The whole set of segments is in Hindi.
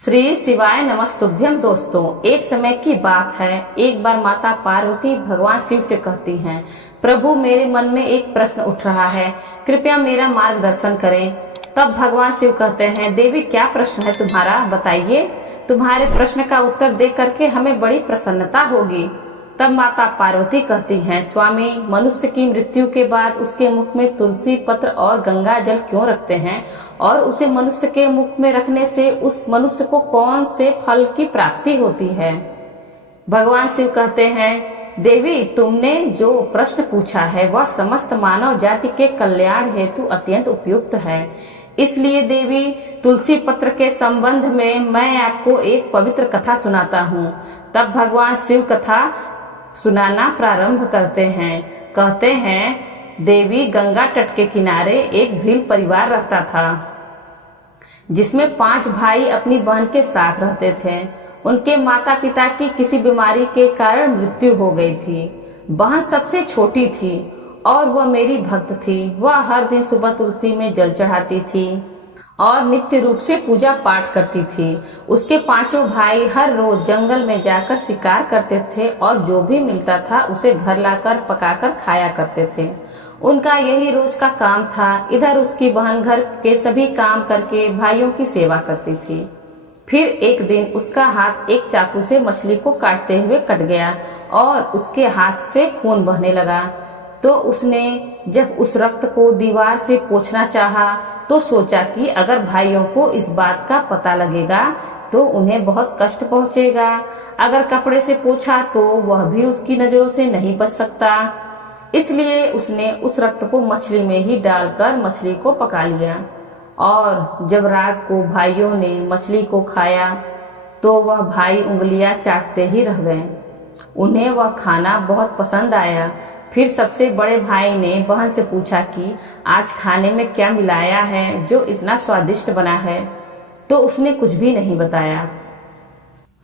श्री शिवाय नमस्तुभ्यम। दोस्तों, एक समय की बात है, एक बार माता पार्वती भगवान शिव से कहती हैं, प्रभु मेरे मन में एक प्रश्न उठ रहा है, कृपया मेरा मार्गदर्शन करें। तब भगवान शिव कहते हैं, देवी क्या प्रश्न है तुम्हारा, बताइए। तुम्हारे प्रश्न का उत्तर दे करके हमें बड़ी प्रसन्नता होगी। तब माता पार्वती कहती हैं, स्वामी, मनुष्य की मृत्यु के बाद उसके मुख में तुलसी पत्र और गंगा जल क्यों रखते हैं, और उसे मनुष्य के मुख में रखने से उस मनुष्य को कौन से फल की प्राप्ति होती है। भगवान शिव कहते हैं, देवी, तुमने जो प्रश्न पूछा है वह समस्त मानव जाति के कल्याण हेतु अत्यंत उपयुक्त है। इसलिए देवी, तुलसी पत्र के संबंध में मैं आपको एक पवित्र कथा सुनाता हूँ। तब भगवान शिव कथा सुनाना प्रारंभ करते हैं। कहते हैं, देवी, गंगा तट के किनारे एक भील परिवार रहता था, जिसमें 5 भाई अपनी बहन के साथ रहते थे। उनके माता पिता की किसी बीमारी के कारण मृत्यु हो गई थी। बहन सबसे छोटी थी और वह मेरी भक्त थी। वह हर दिन सुबह तुलसी में जल चढ़ाती थी और नित्य रूप से पूजा पाठ करती थी। उसके 5 भाई हर रोज जंगल में जाकर शिकार करते थे और जो भी मिलता था उसे घर लाकर पकाकर खाया करते थे। उनका यही रोज का काम था। इधर उसकी बहन घर के सभी काम करके भाइयों की सेवा करती थी। फिर एक दिन उसका हाथ एक चाकू से मछली को काटते हुए कट गया और उसके हाथ से खून बहने लगा। तो उसने जब उस रक्त को दीवार से पोंछना चाहा तो सोचा कि अगर भाइयों को इस बात का पता लगेगा तो उन्हें बहुत कष्ट पहुंचेगा। अगर कपड़े से पोंछा तो वह भी उसकी नजरों से नहीं बच सकता। इसलिए उसने उस रक्त को मछली में ही डालकर मछली को पका लिया। और जब रात को भाइयों ने मछली को खाया तो वह भाई उंगलियां चाटते ही रह गए। उन्हें वह खाना बहुत पसंद आया। फिर सबसे बड़े भाई ने बहन से पूछा कि आज खाने में क्या मिलाया है जो इतना स्वादिष्ट बना है। तो उसने कुछ भी नहीं बताया।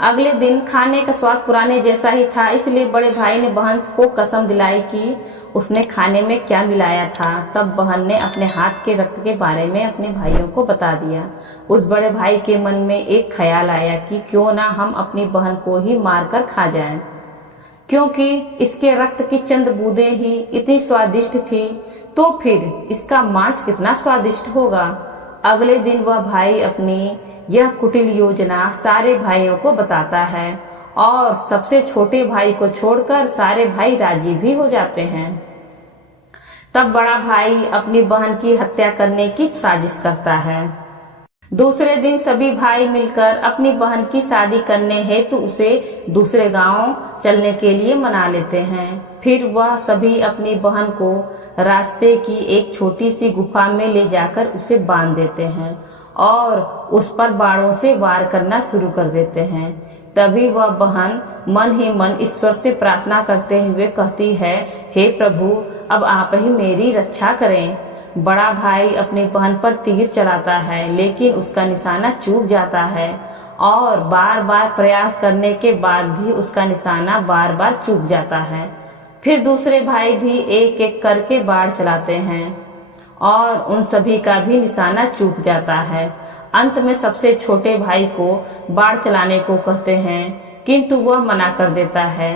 अगले दिन खाने का स्वाद पुराने जैसा ही था। इसलिए बड़े भाई ने बहन को कसम दिलाई कि उसने खाने में क्या मिलाया था। तब बहन ने अपने हाथ के रक्त के बारे में अपने भाइयों को बता दिया। उस बड़े भाई के मन में एक ख्याल आया कि क्यों ना हम अपनी बहन को ही मारकर खा जाएं, क्योंकि इसके रक्त की चंद बूंदें ही इतनी स्वादिष्ट थी, तो फिर इसका मांस कितना स्वादिष्ट होगा। अगले दिन वह भाई अपनी यह कुटिल योजना सारे भाइयों को बताता है और सबसे छोटे भाई को छोड़कर सारे भाई राजी भी हो जाते हैं। तब बड़ा भाई अपनी बहन की हत्या करने की साजिश करता है। दूसरे दिन सभी भाई मिलकर अपनी बहन की शादी करने हेतु उसे दूसरे गांव चलने के लिए मना लेते हैं। फिर वह सभी अपनी बहन को रास्ते की एक छोटी सी गुफा में ले जाकर उसे बांध देते हैं और उस पर बाणों से वार करना शुरू कर देते हैं। तभी वह बहन मन ही मन ईश्वर से प्रार्थना करते हुए कहती है, हे प्रभु, अब आप ही मेरी रक्षा करें। बड़ा भाई अपनी बहन पर तीर चलाता है, लेकिन उसका निशाना चूक जाता है और बार बार प्रयास करने के बाद भी उसका निशाना बार बार चूक जाता है। फिर दूसरे भाई भी एक एक करके बाढ़ चलाते हैं और उन सभी का भी निशाना चूक जाता है। अंत में सबसे छोटे भाई को बाढ़ चलाने को कहते हैं, किंतु वह मना कर देता है।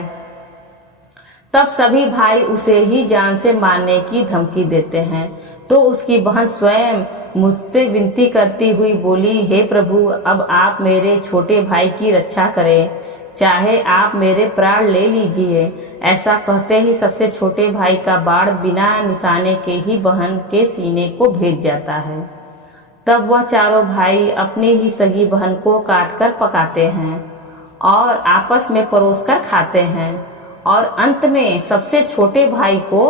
तब सभी भाई उसे ही जान से मारने की धमकी देते हैं। तो उसकी बहन स्वयं मुझसे विनती करती हुई बोली, हे प्रभु, अब आप मेरे छोटे भाई की रक्षा करें, चाहे आप मेरे प्राण ले लीजिए। ऐसा कहते ही सबसे छोटे भाई का बाण बिना निशाने के ही बहन के सीने को भेद जाता है। तब वह चारों भाई अपनी ही सगी बहन को काटकर पकाते हैं और आपस में परोसकर खाते हैं और अंत में सबसे छोटे भाई को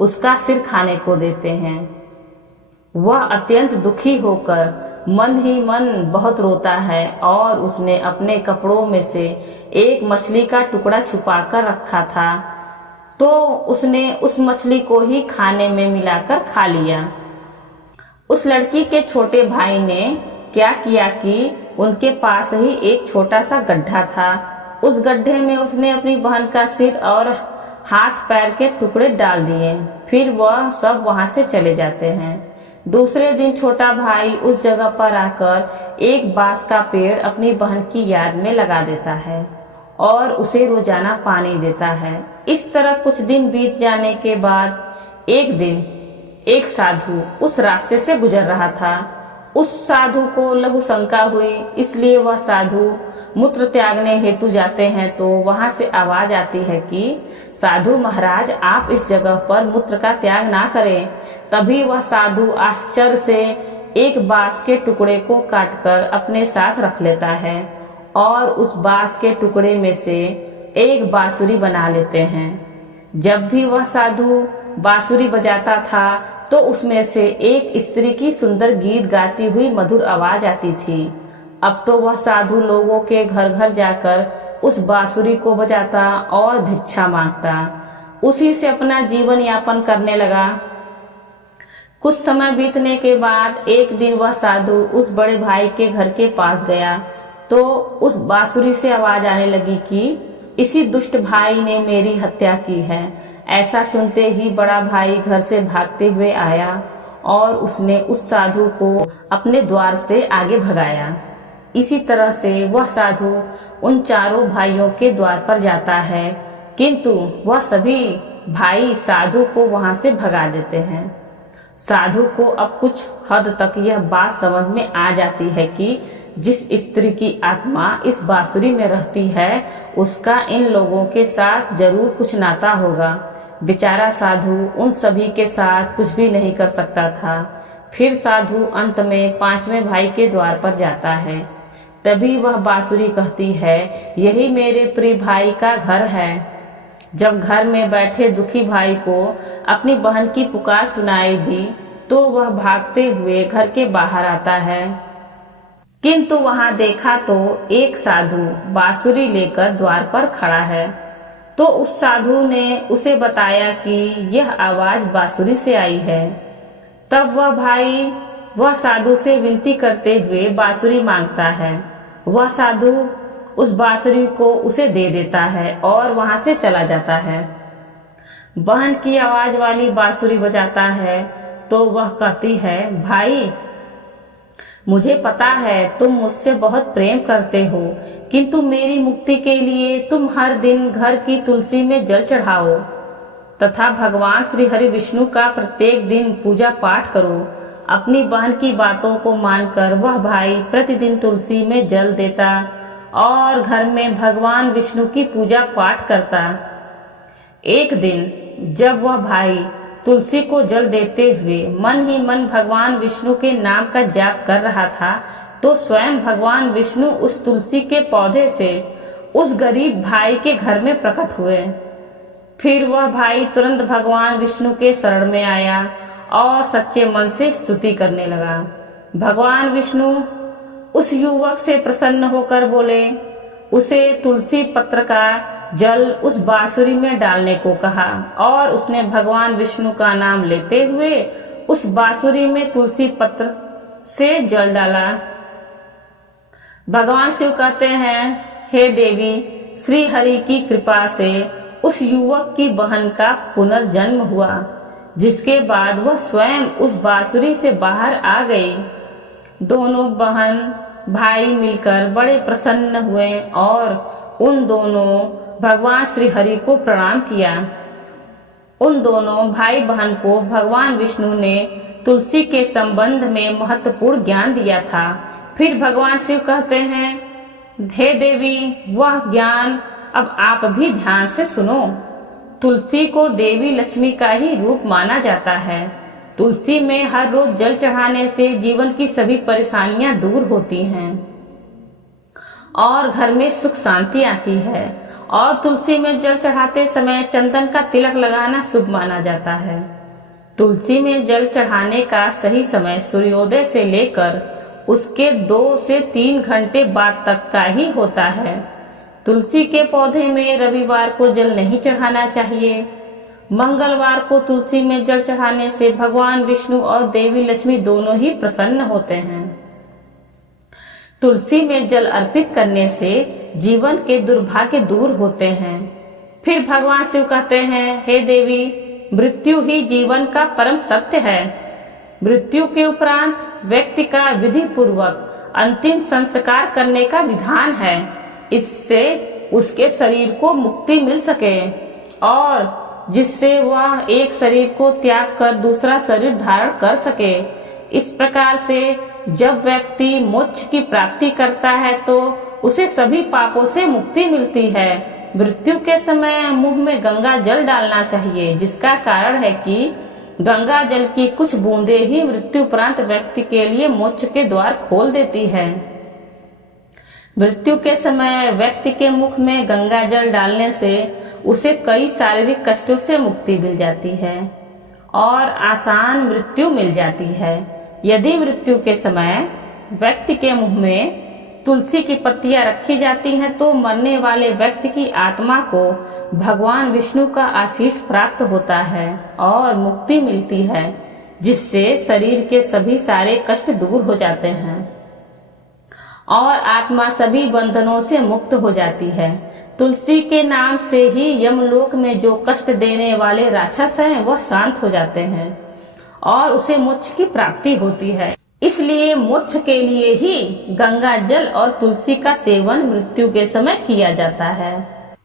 उसका सिर खाने को देते हैं। वह अत्यंत दुखी होकर मन ही मन बहुत रोता है और उसने अपने कपड़ों में से एक मछली का टुकड़ा छुपाकर रखा था, तो उसने उस मछली को ही खाने में मिलाकर खा लिया। उस लड़की के छोटे भाई ने क्या किया कि उनके पास ही एक छोटा सा गड्ढा था। उस गड्ढे में उसने अपनी बहन का सिर और हाथ पैर के टुकड़े डाल दिए। फिर वह सब वहां से चले जाते हैं। दूसरे दिन छोटा भाई उस जगह पर आकर एक बांस का पेड़ अपनी बहन की याद में लगा देता है और उसे रोजाना पानी देता है। इस तरह कुछ दिन बीत जाने के बाद एक दिन एक साधु उस रास्ते से गुजर रहा था। उस साधु को लघु शंका हुई, इसलिए वह साधु मूत्र त्यागने हेतु जाते हैं तो वहां से आवाज आती है कि साधु महाराज, आप इस जगह पर मूत्र का त्याग ना करें। तभी वह साधु आश्चर्य से एक बांस के टुकड़े को काटकर अपने साथ रख लेता है और उस बांस के टुकड़े में से एक बांसुरी बना लेते हैं। जब भी वह साधु बांसुरी बजाता था तो उसमें से एक स्त्री की सुंदर गीत गाती हुई मधुर आवाज आती थी। अब तो वह साधु लोगों के घर घर जाकर उस बांसुरी को बजाता और भिक्षा मांगता, उसी से अपना जीवन यापन करने लगा। कुछ समय बीतने के बाद एक दिन वह साधु उस बड़े भाई के घर के पास गया तो उस बांसुरी से आवाज आने लगी कि इसी दुष्ट भाई ने मेरी हत्या की है। ऐसा सुनते ही बड़ा भाई घर से भागते हुए आया और उसने उस साधु को अपने द्वार से आगे भगाया। इसी तरह से वह साधु उन चारों भाइयों के द्वार पर जाता है, किंतु वह सभी भाई साधु को वहां से भगा देते हैं। साधु को अब कुछ हद तक यह बात समझ में आ जाती है कि जिस स्त्री की आत्मा इस बांसुरी में रहती है उसका इन लोगों के साथ जरूर कुछ नाता होगा। बेचारा साधु उन सभी के साथ कुछ भी नहीं कर सकता था। फिर साधु अंत में पांचवें भाई के द्वार पर जाता है। तभी वह बांसुरी कहती है, यही मेरे प्रिय भाई का घर है। जब घर में बैठे दुखी भाई को अपनी बहन की पुकार सुनाई दी तो वह भागते हुए घर के बाहर आता है, किंतु वहां देखा तो एक साधु बांसुरी लेकर द्वार पर खड़ा है। तो उस साधु ने उसे बताया कि यह आवाज बांसुरी से आई है। तब वह भाई वह साधु से विनती करते हुए बांसुरी मांगता है। वह साधु उस बांसुरी को उसे दे देता है और वहां से चला जाता है। बहन की आवाज वाली बांसुरी बजाता है तो वह कहती है, भाई मुझे पता है तुम मुझसे बहुत प्रेम करते हो, किंतु मेरी मुक्ति के लिए तुम हर दिन घर की तुलसी में जल चढ़ाओ तथा भगवान श्री हरि विष्णु का प्रत्येक दिन पूजा पाठ करो। अपनी बहन की बातों को मानकर वह भाई प्रतिदिन तुलसी में जल देता और घर में भगवान विष्णु की पूजा पाठ करता। एक दिन जब वह भाई तुलसी को जल देते हुए मन ही मन भगवान विष्णु के नाम का जाप कर रहा था तो स्वयं भगवान विष्णु उस तुलसी के पौधे से उस गरीब भाई के घर में प्रकट हुए। फिर वह भाई तुरंत भगवान विष्णु के शरण में आया और सच्चे मन से स्तुति करने लगा। भगवान विष्णु उस युवक से प्रसन्न होकर बोले, उसे तुलसी पत्र का जल उस बांसुरी में डालने को कहा और उसने भगवान विष्णु का नाम लेते हुए उस बांसुरी में तुलसी पत्र से जल डाला। भगवान शिव कहते हैं, हे देवी, श्री हरि की कृपा से उस युवक की बहन का पुनर्जन्म हुआ, जिसके बाद वह स्वयं उस बांसुरी से बाहर आ गई। दोनों बहन भाई मिलकर बड़े प्रसन्न हुए और उन दोनों भगवान श्री हरि को प्रणाम किया। उन दोनों भाई बहन को भगवान विष्णु ने तुलसी के संबंध में महत्वपूर्ण ज्ञान दिया था। फिर भगवान शिव कहते हैं, हे देवी, वह ज्ञान अब आप भी ध्यान से सुनो। तुलसी को देवी लक्ष्मी का ही रूप माना जाता है। तुलसी में हर रोज जल चढ़ाने से जीवन की सभी परेशानियां दूर होती हैं और घर में सुख शांति आती है। और तुलसी में जल चढ़ाते समय चंदन का तिलक लगाना शुभ माना जाता है। तुलसी में जल चढ़ाने का सही समय सूर्योदय से लेकर उसके 2 से 3 घंटे बाद तक का ही होता है। तुलसी के पौधे में रविवार को जल नहीं चढ़ाना चाहिए। मंगलवार को तुलसी में जल चढ़ाने से भगवान विष्णु और देवी लक्ष्मी दोनों ही प्रसन्न होते हैं। तुलसी में जल अर्पित करने से जीवन के दुर्भाग्य दूर होते हैं। फिर भगवान शिव कहते हैं, हे देवी, मृत्यु ही जीवन का परम सत्य है। मृत्यु के उपरांत व्यक्ति का विधि पूर्वक अंतिम संस्कार करने का विधान है। इससे उसके शरीर को मुक्ति मिल सके और जिससे वह एक शरीर को त्याग कर दूसरा शरीर धारण कर सके। इस प्रकार से जब व्यक्ति मोक्ष की प्राप्ति करता है तो उसे सभी पापों से मुक्ति मिलती है। मृत्यु के समय मुंह में गंगा जल डालना चाहिए, जिसका कारण है कि गंगा जल की कुछ बूंदें ही मृत्यु उपरांत व्यक्ति के लिए मोक्ष के द्वार खोल देती है। मृत्यु के समय व्यक्ति के मुख में गंगा जल डालने से उसे कई शारीरिक कष्टों से मुक्ति मिल जाती है और आसान मृत्यु मिल जाती है। यदि मृत्यु के समय व्यक्ति के मुंह में तुलसी की पत्तियां रखी जाती हैं तो मरने वाले व्यक्ति की आत्मा को भगवान विष्णु का आशीष प्राप्त होता है और मुक्ति मिलती है, जिससे शरीर के सभी सारे कष्ट दूर हो जाते हैं और आत्मा सभी बंधनों से मुक्त हो जाती है। तुलसी के नाम से ही यमलोक में जो कष्ट देने वाले राक्षस हैं वह शांत हो जाते हैं और उसे मोक्ष की प्राप्ति होती है। इसलिए मोक्ष के लिए ही गंगा जल और तुलसी का सेवन मृत्यु के समय किया जाता है।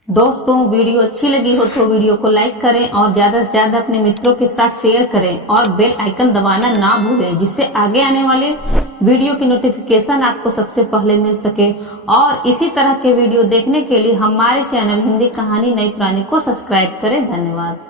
दोस्तों, वीडियो अच्छी लगी हो तो वीडियो को लाइक करें और ज्यादा से ज्यादा अपने मित्रों के साथ शेयर करें और बेल आइकन दबाना ना भूलें, जिससे आगे आने वाले वीडियो की नोटिफिकेशन आपको सबसे पहले मिल सके। और इसी तरह के वीडियो देखने के लिए हमारे चैनल हिंदी कहानी नई पुरानी को सब्सक्राइब करें। धन्यवाद।